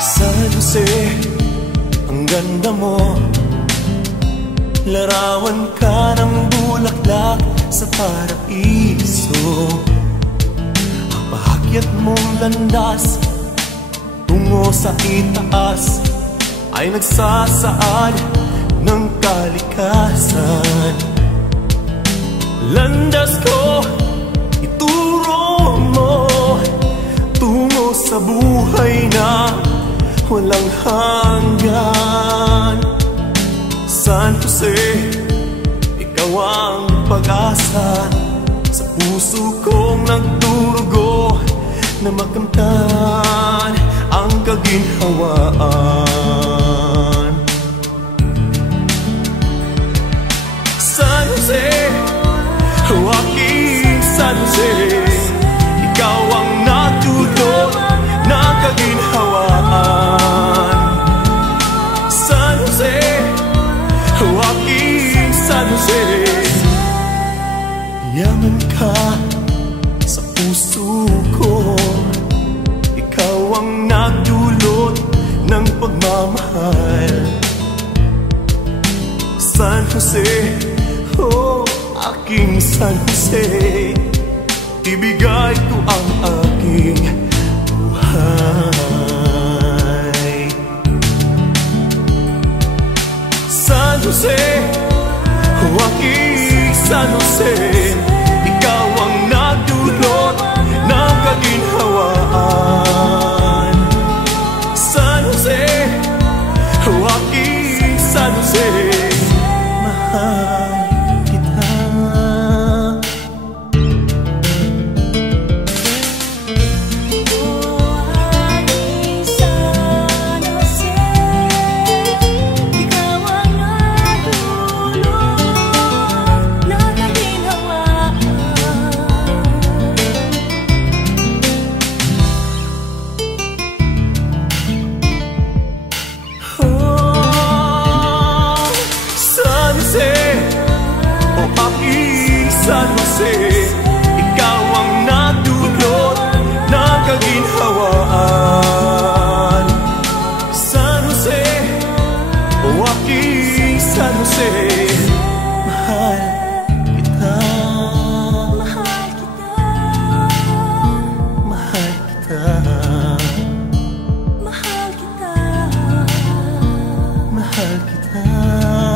San Jose, ang ganda mo. Larawan ka ng bulaklak sa paraiso. Ang paakyat mong landas tungo sa itaas ay nagsasaad ng kalikasan. Landas ko, ituro mo tungo sa buhay na walang hanggan. San Jose, ikaw ang pag-asa sa puso kong nagdurugo na makamtan ang kaginhawaan. San Jose, aking San Jose, ikaw ang nagdulot ng kaginhawaan. San Jose, aking San Jose, yaman ka sa puso ko. Ikaw ang nagdulot ng pagmamahal. San Jose, oh aking San Jose, ibigay ko ang aking buhay. San Jose, oh aking San Jose, ikaw ang nagdulot ng kaginhawaan. San Jose, oh aking San Jose, mahal kita. San Jose, ikaw ang nagdulot ng kaginhawaan. San Jose, oh aking San Jose, mahal kita. Mahal kita. Mahal kita. Mahal kita. Mahal kita.